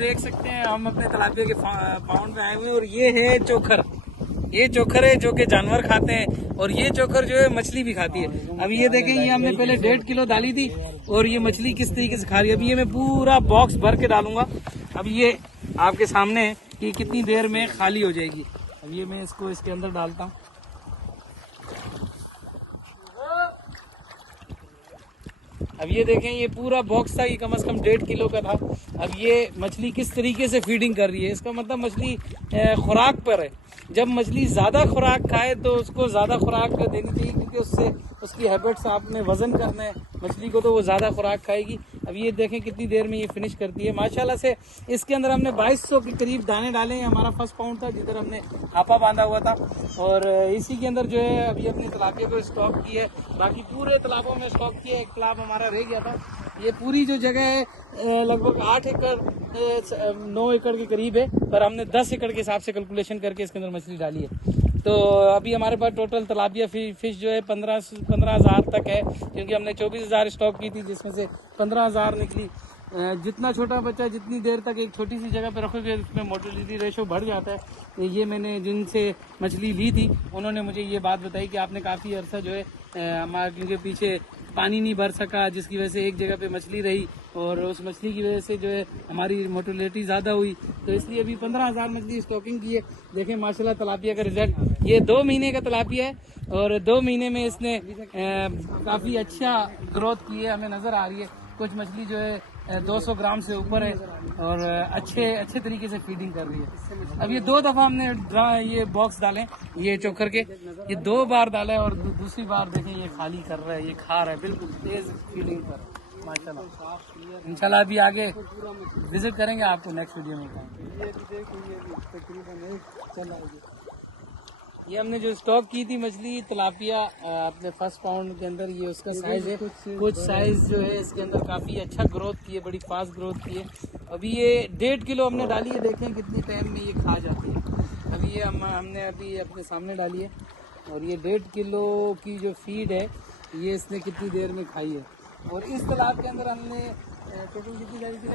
देख सकते हैं हम अपने तलाबिया के पाउंड में आए हुए हैं और ये है चोखर। ये चोखर है जो कि जानवर खाते हैं और ये चोखर जो है मछली भी खाती है। अब ये देखें, ये हमने पहले 1.5 किलो डाली थी और ये मछली किस तरीके से खा रही है। अब ये मैं पूरा बॉक्स भर के डालूंगा। अब ये आपके सामने है कि कितनी देर में खाली हो जाएगी। अब ये मैं इसको इसके अंदर डालता हूँ। अब ये देखें, ये पूरा बॉक्स था, ये कम से कम 1.5 किलो का था। अब ये मछली किस तरीके से फीडिंग कर रही है, इसका मतलब मछली खुराक पर है। जब मछली ज़्यादा खुराक खाए तो उसको ज़्यादा खुराक देनी चाहिए, क्योंकि उससे उसकी हैबिट्स आपने वज़न करना है मछली को, तो वो ज़्यादा खुराक खाएगी। अब ये देखें कितनी देर में ये फिनिश करती है माशाल्लाह से। इसके अंदर हमने 2200 के करीब दाने डाले हैं। हमारा फर्स्ट पाउंड था जिधर हमने हापा बांधा हुआ था और इसी के अंदर जो है अभी अपने तालाबिया को स्टॉक की है। बाकी पूरे तालाबों में स्टॉक किया है, एक तालाब हमारा रह गया था। ये पूरी जो जगह है लगभग 8 एकड़ 9 एकड़ के करीब है, पर हमने 10 एकड़ के हिसाब से कैलकुलेशन करके इसके अंदर मछली डाली है। तो अभी हमारे पास टोटल तालाबिया फिश जो है 15,000 तक है, क्योंकि हमने 24,000 स्टॉक की थी जिसमें से 15,000 निकली। जितना छोटा बच्चा जितनी देर तक एक छोटी सी जगह पर रखोगे उसमें मोर्टेलिटी रेशो बढ़ जाता है। ये मैंने जिनसे मछली ली थी उन्होंने मुझे ये बात बताई कि आपने काफ़ी अरसा जो है हमारे क्योंकि पीछे पानी नहीं भर सका, जिसकी वजह से एक जगह पे मछली रही और उस मछली की वजह से जो है हमारी मोर्टेलिटी ज़्यादा हुई, तो इसलिए अभी 15,000 मछली स्टॉकिंग की है। देखें माशाल्लाह तालाबिया का रिजल्ट, ये 2 महीने का तालाबिया है और 2 महीने में इसने काफ़ी अच्छा ग्रोथ की है, हमें नज़र आ रही है। कुछ मछली जो है 200 ग्राम से ऊपर है और अच्छे तरीके से फीडिंग कर रही है। अब ये 2 दफ़ा हमने ये बॉक्स डाले, ये चोकर के ये 2 बार डाला है और दूसरी बार देखें ये खाली कर रहा है, ये खा रहा है, बिल्कुल तेज फीडिंग पर माशाल्लाह। इंशाल्लाह अभी आगे विजिट करेंगे, आपको नेक्स्ट वीडियो में बताएंगे। ये हमने जो स्टॉक की थी मछली तिलापिया अपने फर्स्ट पाउंड के अंदर, ये उसका साइज है। कुछ साइज जो है इसके अंदर काफ़ी अच्छा ग्रोथ की है, बड़ी फास्ट ग्रोथ की है। अभी ये 1.5 किलो हमने डाली है, देखें कितनी टाइम में ये खा जाती है। अभी ये हमने अभी अपने सामने डाली है और ये 1.5 किलो की जो फीड है ये इसने कितनी देर में खाई है। और इस तालाब के अंदर हमने टोटल कितनी डाली थी,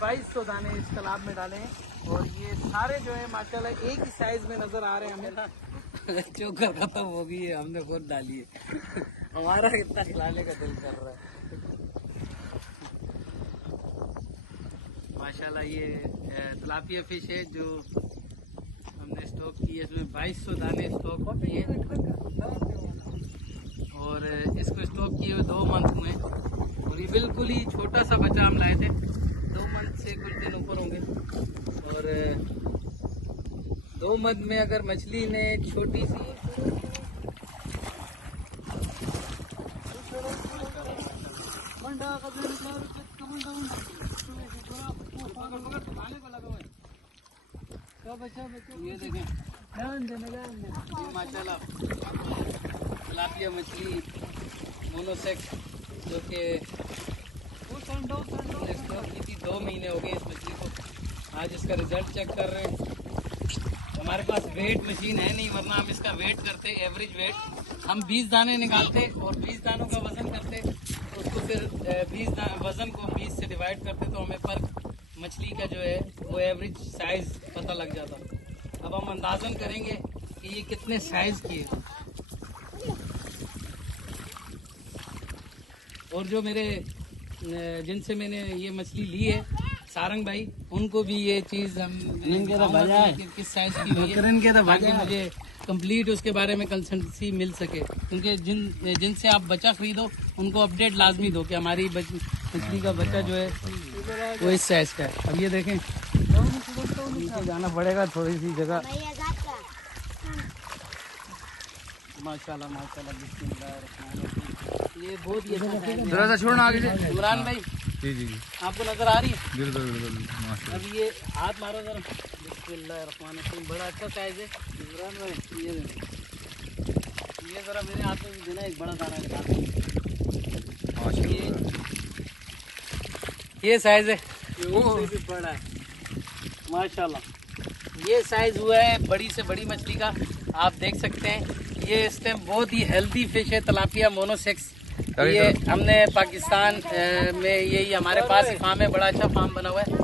2200 दाने इस तालाब में डाले हैं और ये सारे जो है माशाल्लाह एक ही साइज में नजर आ रहे हैं हमें। चोकर खत्म हो गई है, हमने खुद डाली है। हमारा कितना खिलाने का दिल कर रहा है माशाल्लाह। ये तिलापिया फिश है जो हमने स्टॉक की है, इसमें 2200 दाने स्टॉक किए और इसको स्टॉक किए हुए 2 मंथ में और ये बिल्कुल ही छोटा सा बच्चा हम लाए थे, 2 मंथ से कुछ दिन ऊपर होंगे। और 2 मंथ में अगर मछली ने छोटी सी ये देखें, ये माशाल्लाह तिलापिया मछली मोनोसेक्स जो कि स्टॉक की थी, 2 महीने हो गए इस मछली को। आज इसका रिजल्ट चेक कर रहे हैं। हमारे पास वेट मशीन है नहीं, वरना हम इसका वेट करते, एवरेज वेट हम 20 दाने निकालते और 20 दानों का वजन करते, उसको फिर 20 वजन को 20 से डिवाइड करते तो हमें पर मछली का जो है वो एवरेज साइज पता लग जाता। अब हम अंदाजन करेंगे कि ये कितने साइज की है। और जो मेरे जिनसे मैंने ये मछली ली है सारंग भाई, उनको भी ये चीज़ हम किस साइज की हुई है ताकि मुझे कंप्लीट उसके बारे में कंसल्टेंसी मिल सके, क्योंकि जिनसे आप बच्चा खरीदो उनको अपडेट लाजमी दो कि हमारी मछली का बच्चा जो है वो इस साइज का है। अब ये देखें नीचे जाना पड़ेगा थोड़ी सी जगह। माशाल्लाह माशाल्लाह बिस्मिल्लाह, ये बहुत ही अच्छा। थोड़ा सा छोड़ना आगे से इमरान भाई, जी जी जी आपको नजर आ रही है? बिल्कुल बिल्कुल। अब ये हाथ मारो जरा, बिस्मिल्लाहिर्रहमानिर्रहीम, बड़ा अच्छा साइज है इमरान भाई। ये जरा मेरे हाथ में भी देना, एक बड़ा दाना निकाल। ये साइज है, ये भी बड़ा है माशाल्लाह। ये साइज हुआ है बड़ी से बड़ी मछली का, आप देख सकते हैं। ये इस टाइम बहुत ही हेल्दी फिश है, तिलापिया मोनोसेक्स ये हमने पाकिस्तान में यही हमारे पास ही फार्म है, बड़ा अच्छा फार्म बना हुआ है। ये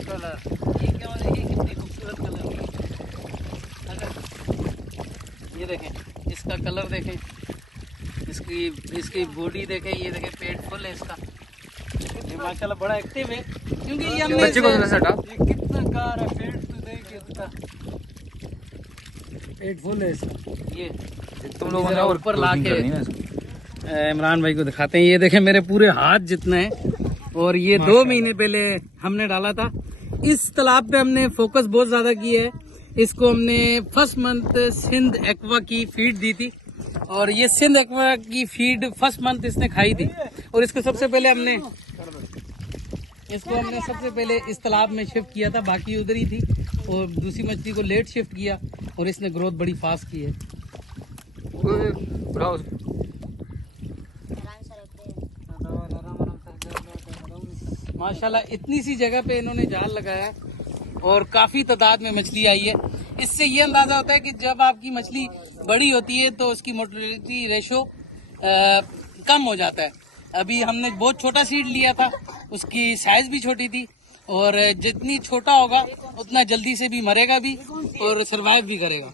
कलर, ये क्या हो रहा है, ये कितनी खूबसूरत कलर है। ये देखें इसका कलर देखें, इसकी बॉडी देखें, ये देखें पेट फुल है इसका। ये माशाल्लाह बड़ा एक्टिव है, क्योंकि ये हमने बच्चे को थोड़ा सा हटा। ये कितना कार है, पेट तो देख इसका, पेट फुल है इसका। ये तुम लोगों ने जरा और ऊपर क्रॉसिंग लाके करनी है इसको। इमरान भाई को दिखाते हैं। ये देखें मेरे पूरे हाथ जितना है, और ये 2 महीने पहले हमने डाला था। इस तालाब पे हमने फोकस बहुत ज्यादा किया है। इसको हमने फर्स्ट मंथ सिंध एक्वा की फीड दी थी, और ये सिंध एक्वा की फीड फर्स्ट मंथ इसने खाई थी। और इसको सबसे पहले हमने इस तालाब में शिफ्ट किया था, बाकी उधर ही थी, और दूसरी मछली को लेट शिफ्ट किया, और इसने ग्रोथ बड़ी फास्ट की है। माशाल्लाह इतनी सी जगह पे इन्होंने जाल लगाया है, और काफी तादाद में मछली आई है। इससे ये अंदाजा होता है कि जब आपकी मछली बड़ी होती है तो उसकी मोर्टेलिटी रेशो कम हो जाता है। अभी हमने बहुत छोटा सीड लिया था, उसकी साइज भी छोटी थी, और जितनी छोटा होगा उतना जल्दी से भी मरेगा भी और सर्वाइव भी करेगा।